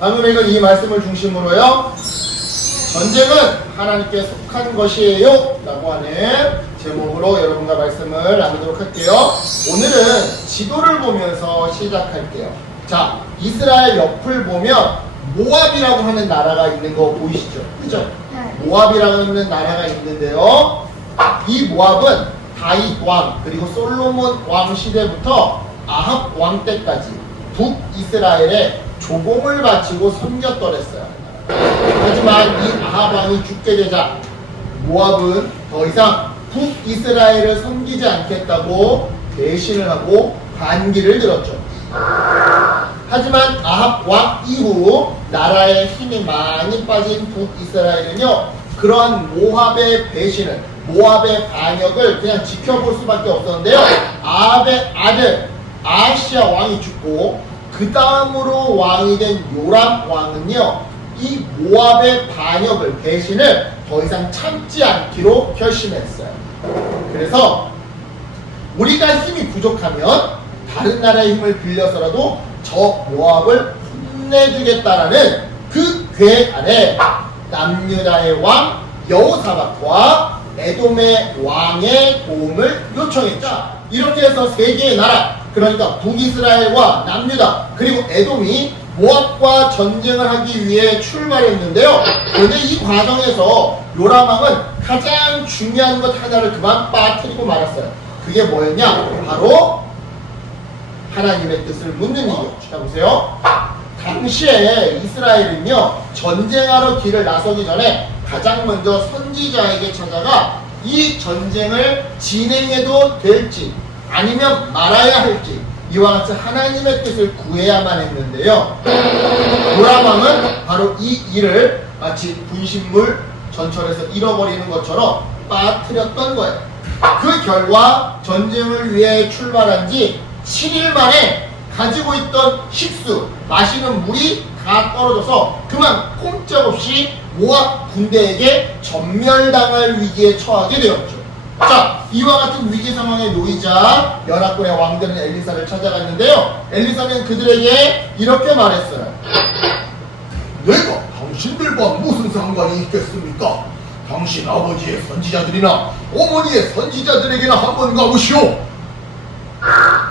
방금 읽은 이 말씀을 중심으로요, 전쟁은 하나님께 속한 것이에요 라고 하는 제목으로 여러분과 말씀을 나누도록 할게요. 오늘은 지도를 보면서 시작할게요. 자, 이스라엘 옆을 보면 모압이라고 하는 나라가 있는 거 보이시죠? 그죠? 네. 모압이라고 하는 나라가 있는데요, 이 모압은 다윗 왕 그리고 솔로몬 왕 시대부터 아합 왕 때까지 북이스라엘에 조공을 바치고 섬겼더랬어요. 하지만 이 아합 왕이 죽게 되자 모압은 더 이상 북이스라엘을 섬기지 않겠다고 배신을 하고 반기를 들었죠. 하지만 아합 왕 이후 나라에 힘이 많이 빠진 북이스라엘은요, 그러한 모압의 배신을, 모압의 반역을 그냥 지켜볼 수밖에 없었는데요, 아합의 아들 아하시야 왕이 죽고 그 다음으로 왕이 된 요람 왕은요, 이 모압의 반역을, 배신을 더 이상 참지 않기로 결심했어요. 그래서 우리가 힘이 부족하면 다른 나라의 힘을 빌려서라도 저 모압을 혼내주겠다라는 그 계획 아래 남유다의 왕 여호사밧과 에돔의 왕의 도움을 요청했죠. 이렇게 해서 세 개의 나라, 그러니까 북이스라엘과 남유다 그리고 에돔이 모압과 전쟁을 하기 위해 출발했는데요. 그런데 이 과정에서 요람 왕은 가장 중요한 것 하나를 그만 빠뜨리고 말았어요. 그게 뭐였냐? 바로 하나님의 뜻을 묻는 일이요. 자, 보세요. 당시에 이스라엘은요, 전쟁하러 길을 나서기 전에 가장 먼저 선지자에게 찾아가 이 전쟁을 진행해도 될지 아니면 말아야 할지 이와 같이 하나님의 뜻을 구해야만 했는데요, 요람 왕은 바로 이 일을 마치 분신물 전철에서 잃어버리는 것처럼 빠뜨렸던 거예요. 그 결과 전쟁을 위해 출발한 지 7일 만에 가지고 있던 식수, 마시는 물이 다 떨어져서 그만 꼼짝없이 모압 군대에게 전멸당할 위기에 처하게 되었죠. 자, 이와 같은 위기 상황에 놓이자 연합군의 왕들은 엘리사를 찾아갔는데요, 엘리사는 그들에게 이렇게 말했어요. 내가 당신들과 무슨 상관이 있겠습니까? 당신 아버지의 선지자들이나 어머니의 선지자들에게나 한번 가보시오.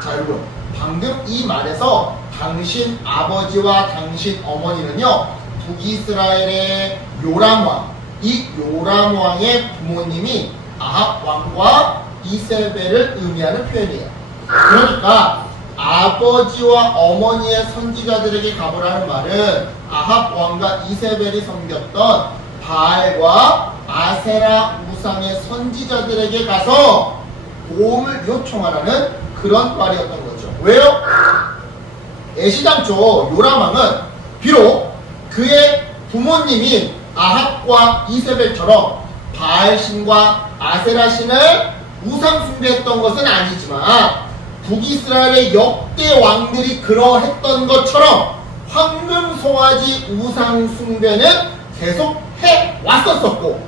자, 여러분, 방금 이 말에서 당신 아버지와 당신 어머니는요, 북이스라엘의 요람 왕, 이 요람 왕의 부모님이 아합 왕과 이세벨을 의미하는 표현이에요. 그러니까 아버지와 어머니의 선지자들에게 가보라는 말은 아합 왕과 이세벨이 섬겼던 바알과 아세라 우상의 선지자들에게 가서 도움을 요청하라는 그런 말이었던 거죠. 왜요? 애시당초 요람 왕은 비록 그의 부모님인 아합과 이세벨처럼 바알신과 아세라신을 우상 숭배했던 것은 아니지만 북이스라엘의 역대 왕들이 그러했던 것처럼 황금 송아지 우상 숭배는 계속 해왔었고,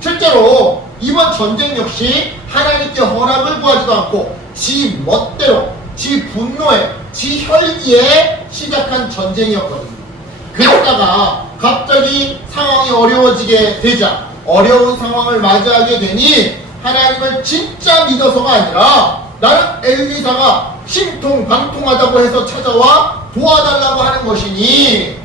실제로 이번 전쟁 역시 하나님께 허락을 구하지도 않고 지 멋대로, 지 분노에, 지 혈기에 시작한 전쟁이었거든요. 그러다가 갑자기 상황이 어려워지게 되자, 어려운 상황을 맞이하게 되니 하나님을 진짜 믿어서가 아니라 나는 엘리사가 신통방통하다고 해서 찾아와 도와달라고 하는 것이니,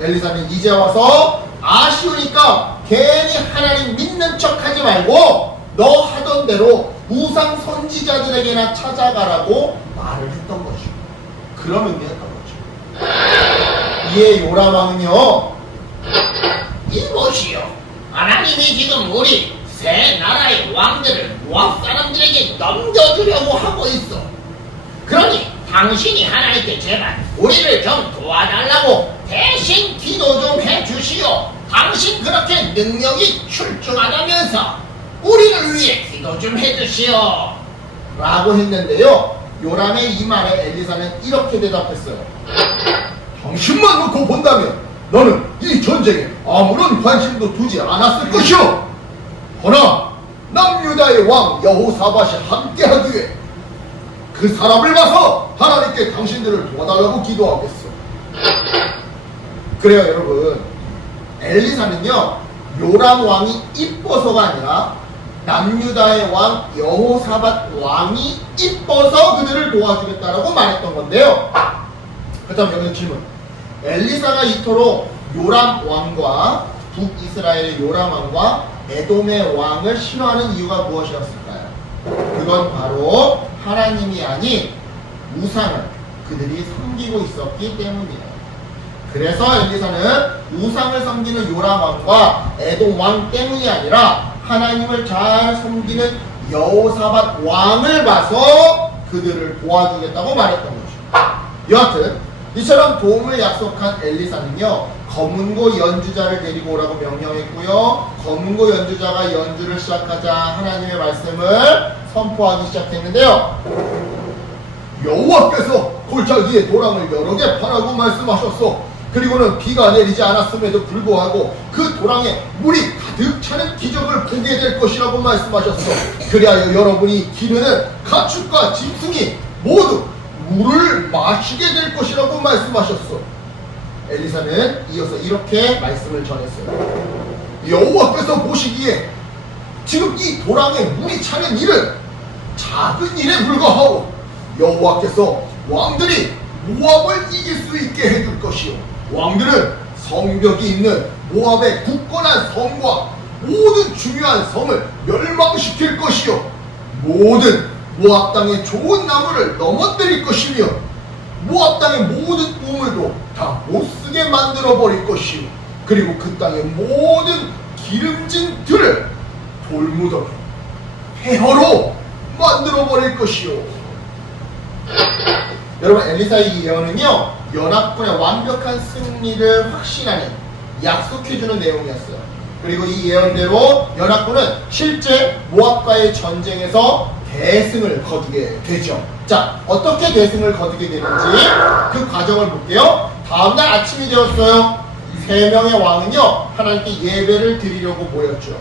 엘리사는 이제 와서 아쉬우니까 괜히 하나님 믿는 척 하지 말고 너 하던 대로 우상 선지자들에게나 찾아가라고 말을 했던 것이고, 그런 의미였던 거죠. 이에 요람 왕은요, 이보시오, 하나님이 지금 우리 세 나라의 왕들을 모압 사람들에게 넘겨주려고 하고 있어. 그러니 당신이 하나님께 제발 우리를 좀 도와달라고 대신 기도 좀 해주시오. 당신 그렇게 능력이 출중하다면서 우리를 위해 기도 좀 해주시오. 라고 했는데요, 요람의 이 말에 엘리사는 이렇게 대답했어요. 당신만 놓고 본다면 너는 이 전쟁에 아무런 관심도 두지 않았을 것이오. 허나 남유다의 왕 여호사밧이 함께하기에 그 사람을 봐서 하나님께 당신들을 도와달라고 기도하겠어. 그래요, 여러분. 엘리사는요, 요람 왕이 이뻐서가 아니라 남유다의 왕 여호사밧 왕이 이뻐서 그들을 도와주겠다라고 말했던 건데요. 그렇다면 여기서 질문. 엘리사가 이토록 요람 왕과 북이스라엘의 요람 왕과 에돔의 왕을 싫어하는 이유가 무엇이었을까요? 그건 바로 하나님이 아닌 우상을 그들이 섬기고 있었기 때문이에요. 그래서 엘리사는 우상을 섬기는 요람 왕과 에돔 왕 때문이 아니라 하나님을 잘 섬기는 여호사밧 왕을 봐서 그들을 도와주겠다고 말했던 거죠. 여하튼 이처럼 도움을 약속한 엘리사는요, 검은고 연주자를 데리고 오라고 명령했고요. 검은고 연주자가 연주를 시작하자 하나님의 말씀을 선포하기 시작했는데요. 여호와께서 골짜기에 도랑을 여러 개 파라고 말씀하셨소. 그리고는 비가 내리지 않았음에도 불구하고 그 도랑에 물이 가득 차는 기적을 보게 될 것이라고 말씀하셨소. 그리하여 여러분이 기르는 가축과 짐승이 모두 물을 마시게 될 것이라고 말씀하셨소. 엘리사는 이어서 이렇게 말씀을 전했어요. 여호와께서 보시기에 지금 이 도랑에 물이 차는 일은 작은 일에 불과하오. 여호와께서 왕들이 모압을 이길 수 있게 해줄 것이요, 왕들은 성벽이 있는 모압의 굳건한 성과 모든 중요한 섬을 멸망시킬 것이요, 모든 모압 땅의 좋은 나무를 넘어뜨릴 것이며 모압 땅의 모든 우물도 다 못쓰게 만들어 버릴 것이요, 그리고 그 땅의 모든 기름진 들을 돌무더기 폐허로 만들어 버릴 것이요. 여러분, 엘리사의 이 예언은요, 연합군의 완벽한 승리를 확신하는, 약속해주는 내용이었어요. 그리고 이 예언대로 연합군은 실제 모압과의 전쟁에서 대승을 거두게 되죠. 자, 어떻게 대승을 거두게 되는지 그 과정을 볼게요. 다음날 아침이 되었어요. 이 세 명의 왕은요, 하나님께 예배를 드리려고 모였죠.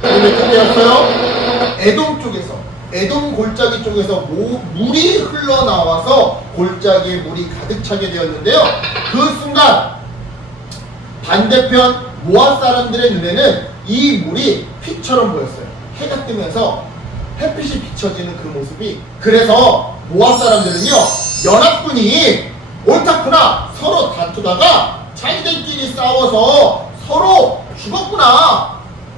근데 그때였어요. 에돔 쪽에서, 에돔 골짜기 쪽에서 물이 흘러나와서 골짜기에 물이 가득 차게 되었는데요. 그 순간 반대편 모압 사람들의 눈에는 이 물이 피처럼 보였어요. 해가 뜨면서 햇빛이 비춰지는 그 모습이. 그래서 모압 사람들은요, 연합군이 옳다구나 서로 다투다가 자기들끼리 싸워서 서로 죽었구나,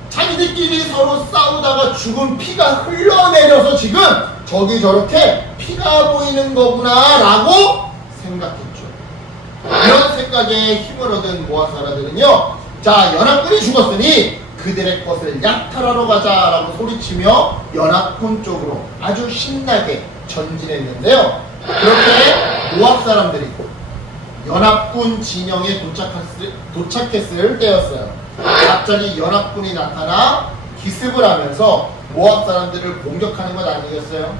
자기들끼리 서로 싸우다가 죽은 피가 흘러내려서 지금 저기 저렇게 피가 보이는 거구나 라고 생각했죠. 이런 생각에 힘을 얻은 모압 사람들은요, 자, 연합군이 죽었으니 그들의 것을 약탈하러 가자라고 소리치며 연합군 쪽으로 아주 신나게 전진했는데요. 그렇게 모압 사람들이 연합군 진영에 도착했을 때였어요. 갑자기 연합군이 나타나 기습을 하면서 모압 사람들을 공격하는 것 아니겠어요?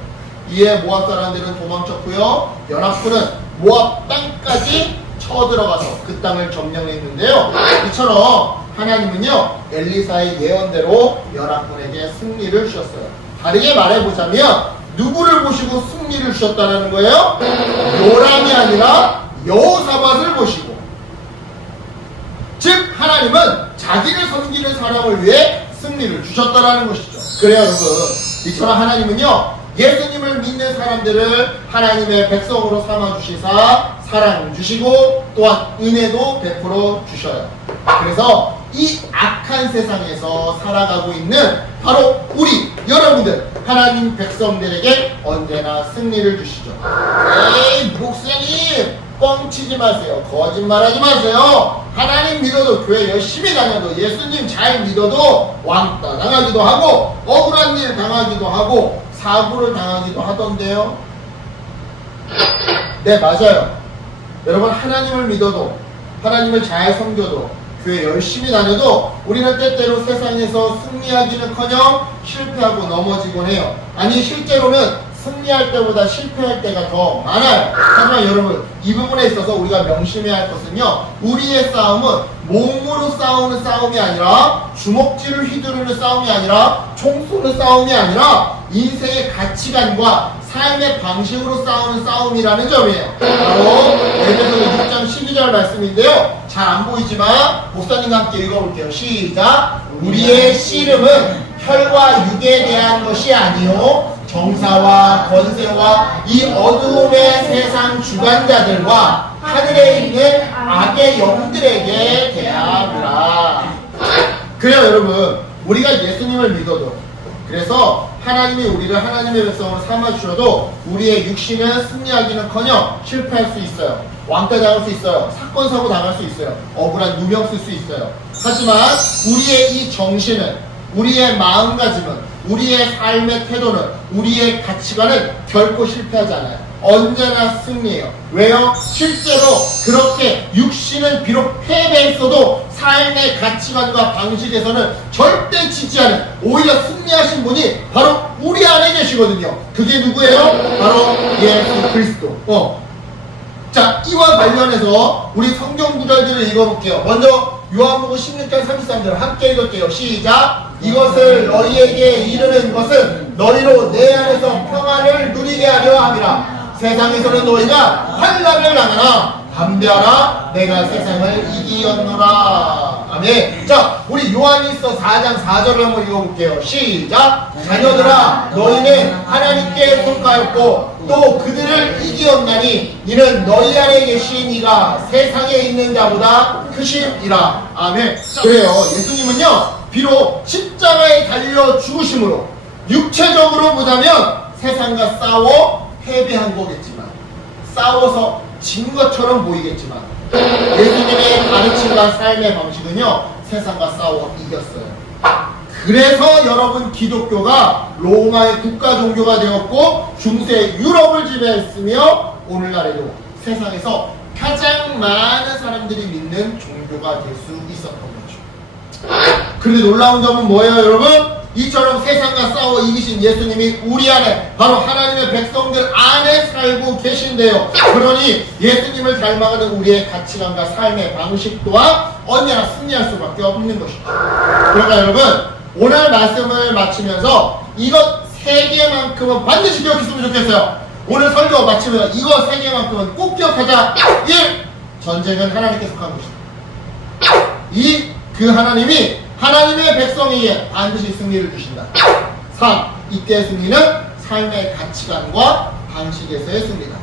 이에 모압 사람들은 도망쳤고요. 연합군은 모압 땅까지 쳐들어가서 그 땅을 점령했는데요. 이처럼 하나님은요, 엘리사의 예언대로 연합군에게 승리를 주셨어요. 다르게 말해보자면 누구를 보시고 승리를 주셨다는 거예요? 요람이 아니라 여호사밧을 보시고, 즉 하나님은 자기를 섬기는 사람을 위해 승리를 주셨다는 것이죠. 그래요, 여러분. 이처럼 하나님은요, 예수님을 믿는 사람들을 하나님의 백성으로 삼아주시사 사랑 주시고 또한 은혜도 베풀어 주셔요. 그래서 이 악한 세상에서 살아가고 있는 바로 우리 여러분들, 하나님 백성들에게 언제나 승리를 주시죠. 에이, 목사님 뻥치지 마세요. 거짓말하지 마세요. 하나님 믿어도 교회 열심히 다녀도 예수님 잘 믿어도 왕따 당하기도 하고 억울한 일 당하기도 하고 사고를 당하기도 하던데요. 네, 맞아요. 여러분, 하나님을 믿어도, 하나님을 잘 섬겨도, 교회 열심히 다녀도 우리는 때때로 세상에서 승리하기는커녕 실패하고 넘어지곤 해요. 아니, 실제로는 승리할 때보다 실패할 때가 더 많아요. 하지만 여러분, 이 부분에 있어서 우리가 명심해야 할 것은요, 우리의 싸움은 몸으로 싸우는 싸움이 아니라, 주먹질을 휘두르는 싸움이 아니라, 총 쏘는 싸움이 아니라 인생의 가치관과 삶의 방식으로 싸우는 싸움이라는 점이에요. 바로 에베소서 6장 12절 12절 말씀인데요. 잘 안 보이지만 목사님과 함께 읽어볼게요. 시작. 우리의 씨름은 혈과 육에 대한 것이 아니요 정사와 권세와 이 어두움의 세상 주관자들과 하늘에 있는 악의 영들에게 대하노라. 그래요 여러분, 우리가 예수님을 믿어도, 그래서 하나님이 우리를 하나님의 백성으로 삼아주셔도 우리의 육신은 승리하기는커녕 실패할 수 있어요. 왕따 당할 수 있어요. 사건 사고 당할 수 있어요. 억울한 누명 쓸 수 있어요. 하지만 우리의 이 정신은, 우리의 마음가짐은, 우리의 삶의 태도는, 우리의 가치관은 결코 실패하지 않아요. 언제나 승리해요. 왜요? 실제로 그렇게 육신은 비록 패배했어도 삶의 가치관과 방식에서는 절대 지지 않은, 오히려 승리하신 분이 바로 우리 안에 계시거든요. 그게 누구예요? 바로 예수 그리스도. 자, 이와 관련해서 우리 성경 구절들을 읽어볼게요. 먼저 요한복음 16장 33절 함께 읽을게요. 시작. 이것을 너희에게 이르는 것은 너희로 내 안에서 평안을 누리게 하려 함이라. 세상에서는 너희가 환난을 당하나 담대하라, 내가 세상을 이기었노라. 아멘. 자, 우리 요한일서 4장 4절을 한번 읽어볼게요. 시작. 자녀들아, 너희는 하나님께 속하였고 또 그들을 이기었나니 이는 너희 안에 계신 이가 세상에 있는 자보다 크심이라. 아멘. 그래요, 예수님은요 비록 십자가에 달려 죽으심으로 육체적으로 보자면 세상과 싸워 패배한 거겠지만, 싸워서 진 것처럼 보이겠지만, 예수님의 가르침과 삶의 방식은요 세상과 싸워 이겼어요. 그래서 여러분, 기독교가 로마의 국가 종교가 되었고 중세 유럽을 지배했으며 오늘날에도 세상에서 가장 많은 사람들이 믿는 종교가 될 수 있었던 거죠. 그런데 놀라운 점은 뭐예요 여러분? 이처럼 세상과 싸워 이기신 예수님이 우리 안에, 바로 하나님의 백성들 안에 살고 계신데요. 그러니 예수님을 닮아가는 우리의 가치관과 삶의 방식 또한 언제나 승리할 수밖에 없는 것이죠. 그러니까 여러분, 오늘 말씀을 마치면서 이것 세 개만큼은 반드시 기억했으면 좋겠어요. 오늘 설교 마치면서 이것 세 개만큼은 꼭 기억하자. 1. 전쟁은 하나님께 속한 것이다. 2. 그 하나님이 하나님의 백성에게 반드시 승리를 주신다. 3. 이때의 승리는 삶의 가치관과 방식에서의 승리다.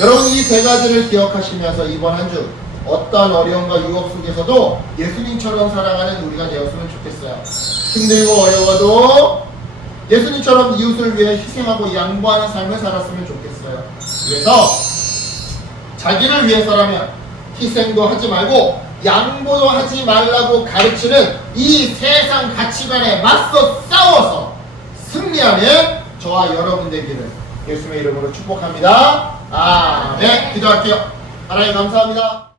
여러분, 이 세 가지를 기억하시면서 이번 한 주 어떤 어려움과 유혹 속에서도 예수님처럼 살아가는 우리가 되었으면 좋겠어요. 힘들고 어려워도 예수님처럼 이웃을 위해 희생하고 양보하는 삶을 살았으면 좋겠어요. 그래서 자기를 위해서라면 희생도 하지 말고 양보도 하지 말라고 가르치는 이 세상 가치관에 맞서 싸워서 승리하는 저와 여러분 되기를 예수님의 이름으로 축복합니다. 아멘. 기도할게요. 하나님 감사합니다.